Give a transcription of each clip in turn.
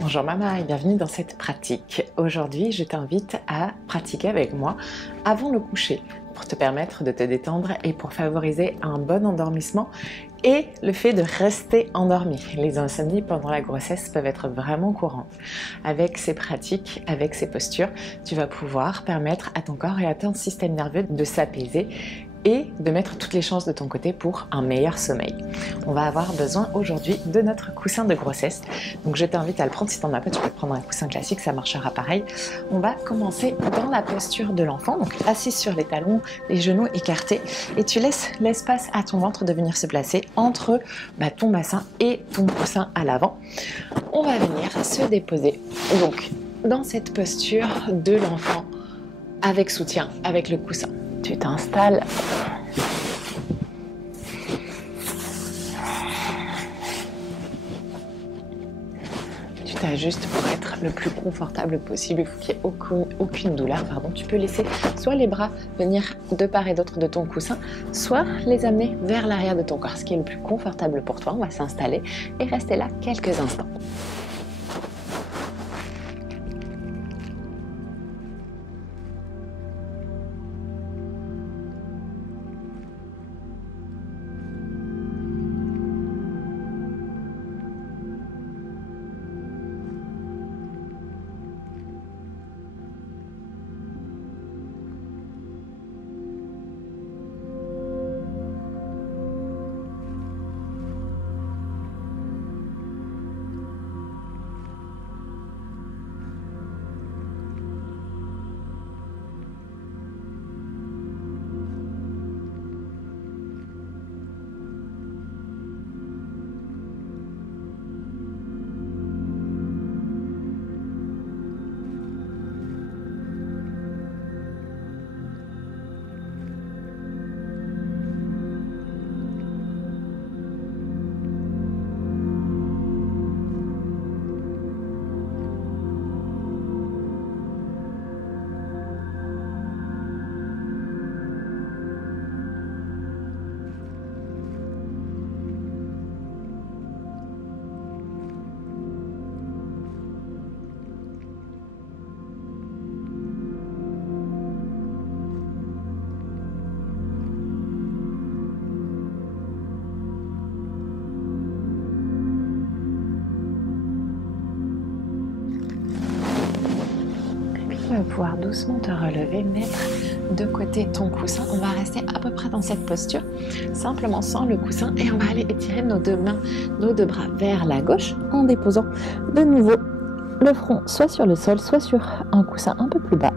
Bonjour Mama et bienvenue dans cette pratique. Aujourd'hui, je t'invite à pratiquer avec moi avant le coucher pour te permettre de te détendre et pour favoriser un bon endormissement et le fait de rester endormi. Les insomnies pendant la grossesse peuvent être vraiment courantes. Avec ces pratiques, avec ces postures, tu vas pouvoir permettre à ton corps et à ton système nerveux de s'apaiser et de mettre toutes les chances de ton côté pour un meilleur sommeil. On va avoir besoin aujourd'hui de notre coussin de grossesse. Donc je t'invite à le prendre. Si tu n'en as pas, tu peux prendre un coussin classique, ça marchera pareil. On va commencer dans la posture de l'enfant, donc assis sur les talons, les genoux écartés, et tu laisses l'espace à ton ventre de venir se placer entre ton bassin et ton coussin à l'avant. On va venir se déposer donc dans cette posture de l'enfant avec soutien, avec le coussin. Tu t'installes. Tu t'ajustes pour être le plus confortable possible. Il faut qu'il n'y ait aucune douleur. Tu peux laisser soit les bras venir de part et d'autre de ton coussin, soit les amener vers l'arrière de ton corps, ce qui est le plus confortable pour toi. On va s'installer et rester là quelques instants. Tu vas pouvoir doucement te relever, mettre de côté ton coussin. On va rester à peu près dans cette posture, simplement sans le coussin, et on va aller étirer nos deux mains, nos deux bras vers la gauche en déposant de nouveau le front soit sur le sol, soit sur un coussin un peu plus bas.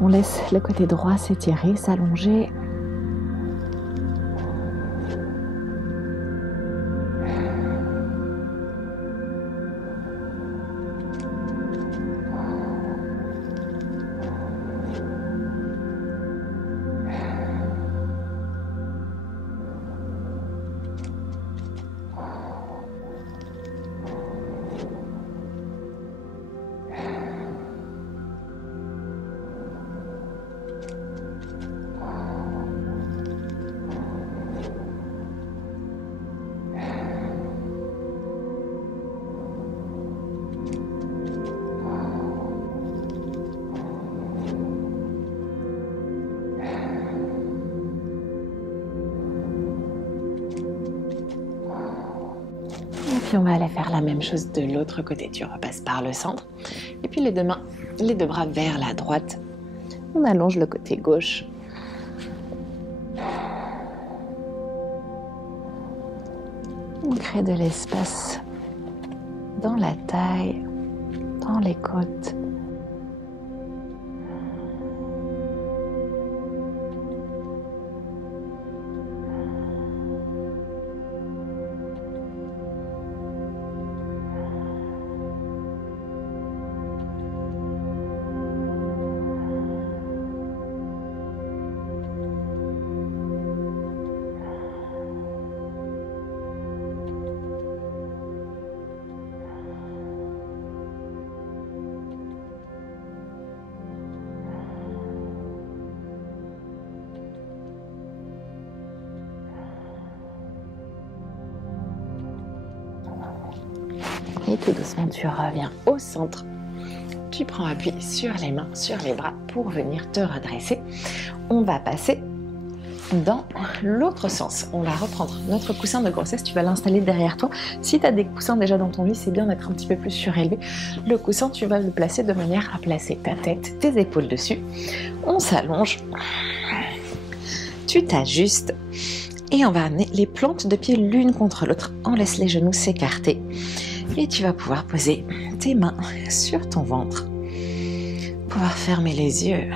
On laisse le côté droit s'étirer, s'allonger. Et puis on va aller faire la même chose de l'autre côté. Tu repasses par le centre. Et puis les deux bras vers la droite. On allonge le côté gauche. On crée de l'espace dans la taille, dans les côtes. Et tout doucement, tu reviens au centre. Tu prends appui sur les mains, sur les bras pour venir te redresser. On va passer dans l'autre sens. On va reprendre notre coussin de grossesse. Tu vas l'installer derrière toi. Si tu as des coussins déjà dans ton lit, c'est bien d'être un petit peu plus surélevé. Le coussin, tu vas le placer de manière à placer ta tête, tes épaules dessus. On s'allonge. Tu t'ajustes. Et on va amener les plantes de pied l'une contre l'autre. On laisse les genoux s'écarter. Et tu vas pouvoir poser tes mains sur ton ventre. Pouvoir fermer les yeux.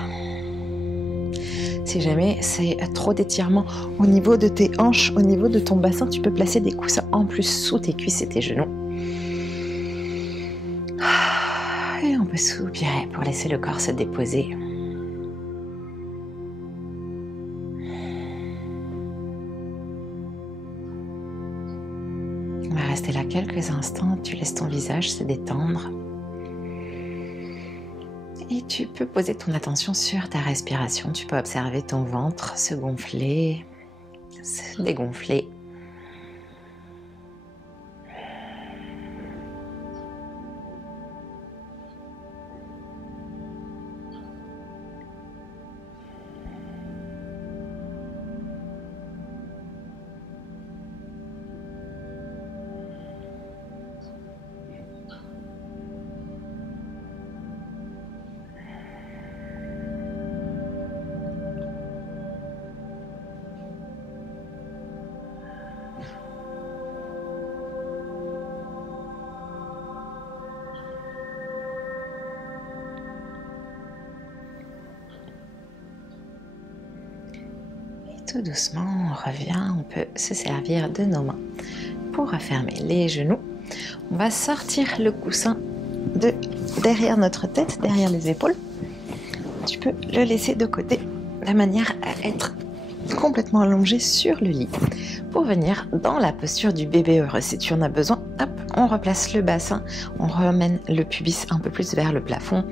Si jamais c'est trop d'étirement au niveau de tes hanches, au niveau de ton bassin, tu peux placer des coussins en plus sous tes cuisses et tes genoux. Et on peut soupirer pour laisser le corps se déposer. On va rester là quelques instants, tu laisses ton visage se détendre. Et tu peux poser ton attention sur ta respiration. Tu peux observer ton ventre se gonfler, se dégonfler. Tout doucement, on revient, on peut se servir de nos mains pour refermer les genoux. On va sortir le coussin de derrière notre tête, derrière les épaules. Tu peux le laisser de côté de manière à être complètement allongé sur le lit pour venir dans la posture du bébé heureux. Si tu en as besoin, hop, on replace le bassin, on ramène le pubis un peu plus vers le plafond,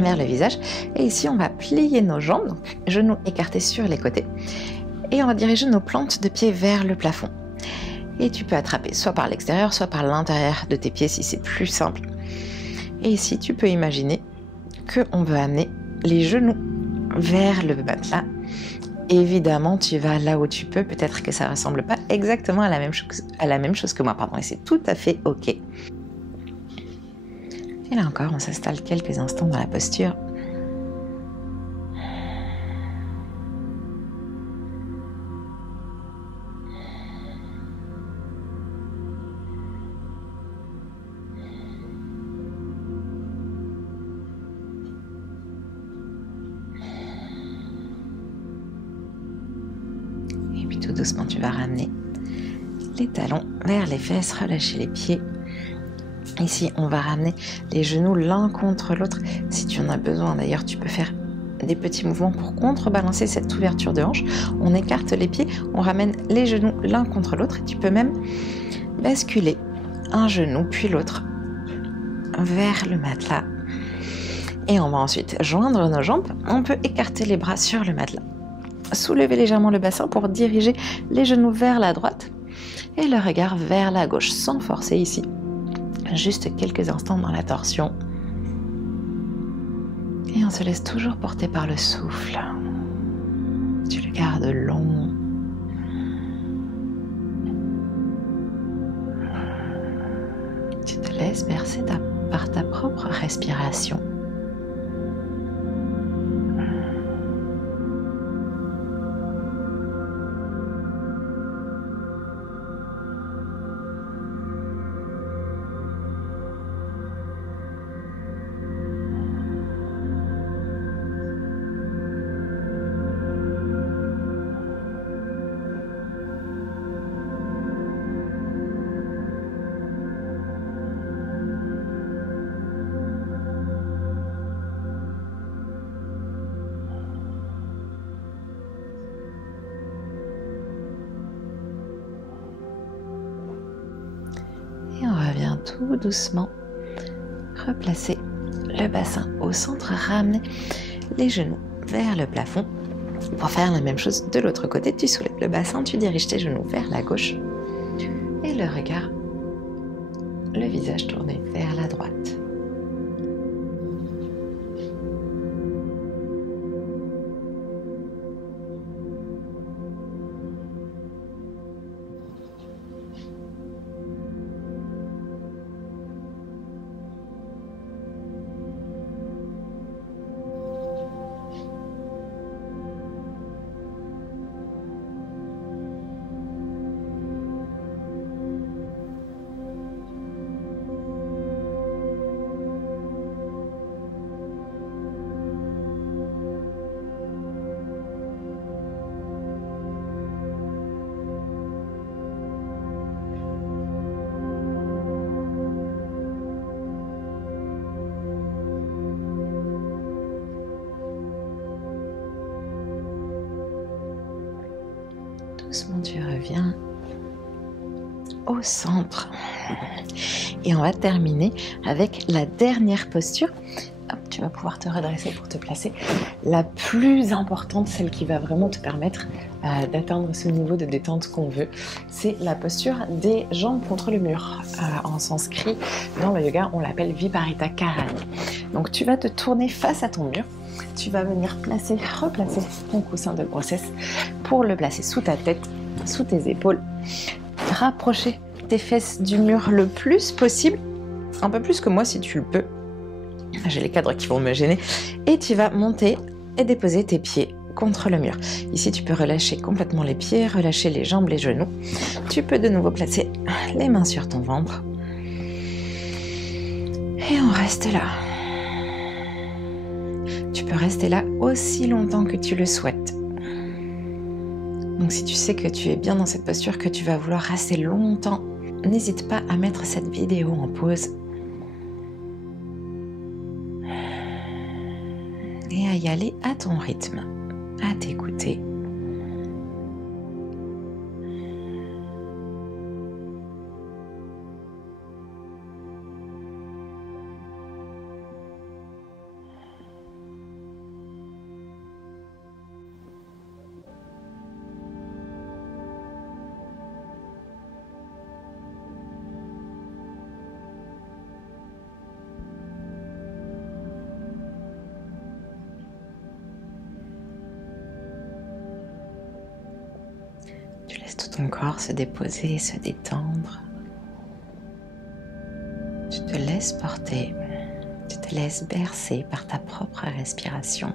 vers le visage. Et ici, on va plier nos jambes, donc genoux écartés sur les côtés. Et on va diriger nos plantes de pied vers le plafond. Et tu peux attraper soit par l'extérieur, soit par l'intérieur de tes pieds si c'est plus simple. Et ici, tu peux imaginer qu'on veut amener les genoux vers le matelas. Évidemment, tu vas là où tu peux. Peut-être que ça ne ressemble pas exactement à la même chose que moi. Pardon, et c'est tout à fait OK. Et là encore, on s'installe quelques instants dans la posture. Tout doucement, tu vas ramener les talons vers les fesses, relâcher les pieds. Ici, on va ramener les genoux l'un contre l'autre. Si tu en as besoin, d'ailleurs, tu peux faire des petits mouvements pour contrebalancer cette ouverture de hanche. On écarte les pieds, on ramène les genoux l'un contre l'autre et tu peux même basculer un genou puis l'autre vers le matelas. Et on va ensuite joindre nos jambes. On peut écarter les bras sur le matelas. Soulever légèrement le bassin pour diriger les genoux vers la droite et le regard vers la gauche sans forcer ici. Juste quelques instants dans la torsion. Et on se laisse toujours porter par le souffle. Tu le gardes long. Tu te laisses bercer par ta propre respiration. Et on revient tout doucement, replacer le bassin au centre, ramener les genoux vers le plafond. Pour faire la même chose de l'autre côté, tu soulèves le bassin, tu diriges tes genoux vers la gauche et le regard le visage tourné vers la droite. Doucement, tu reviens au centre. Et on va terminer avec la dernière posture. Hop, tu vas pouvoir te redresser pour te placer. La plus importante, celle qui va vraiment te permettre d'atteindre ce niveau de détente qu'on veut, c'est la posture des jambes contre le mur. En sanskrit, dans le yoga, on l'appelle Viparita Karani. Donc tu vas te tourner face à ton mur. Tu vas venir replacer ton coussin de grossesse pour le placer sous ta tête, sous tes épaules. Rapprocher tes fesses du mur le plus possible, un peu plus que moi si tu le peux. J'ai les cadres qui vont me gêner. Et tu vas monter et déposer tes pieds contre le mur. Ici, tu peux relâcher complètement les pieds, relâcher les jambes, les genoux. Tu peux de nouveau placer les mains sur ton ventre. Et on reste là. Tu peux rester là aussi longtemps que tu le souhaites. Donc si tu sais que tu es bien dans cette posture, que tu vas vouloir rester longtemps, n'hésite pas à mettre cette vidéo en pause et à y aller à ton rythme, à t'écouter. Tu laisses tout ton corps se déposer, se détendre. Tu te laisses porter, tu te laisses bercer par ta propre respiration.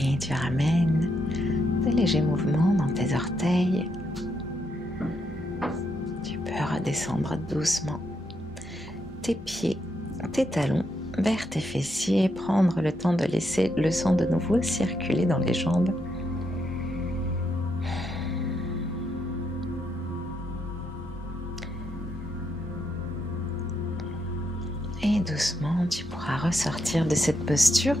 Et tu ramènes de légers mouvements dans tes orteils. Tu peux redescendre doucement tes pieds, tes talons vers tes fessiers, prendre le temps de laisser le sang de nouveau circuler dans les jambes. Et doucement, tu pourras ressortir de cette posture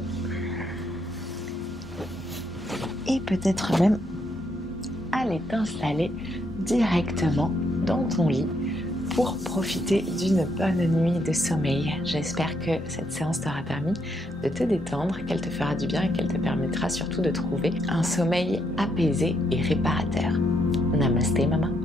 et peut-être même aller t'installer directement dans ton lit pour profiter d'une bonne nuit de sommeil. J'espère que cette séance t'aura permis de te détendre, qu'elle te fera du bien et qu'elle te permettra surtout de trouver un sommeil apaisé et réparateur. Namasté, maman.